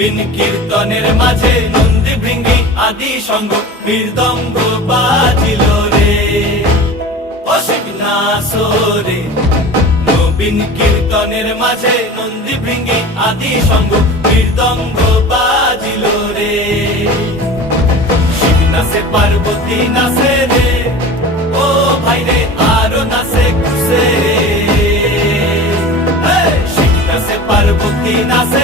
নবীন কীর্তনের মাঝে নন্দী ভৃঙ্গি আদি সঙ্গ মৃদঙ্গ বাজিল রে, অসিক নাসরে। নবীন কীর্তনের মাঝে নন্দী ভৃঙ্গি আদি সঙ্গ মৃদঙ্গ বাজিল রে। শিব নাচে পার্বতী নাচে রে, ও ভাই রে আরো নাচে খুশে রে। শিব নাচে পার্বতী নাচে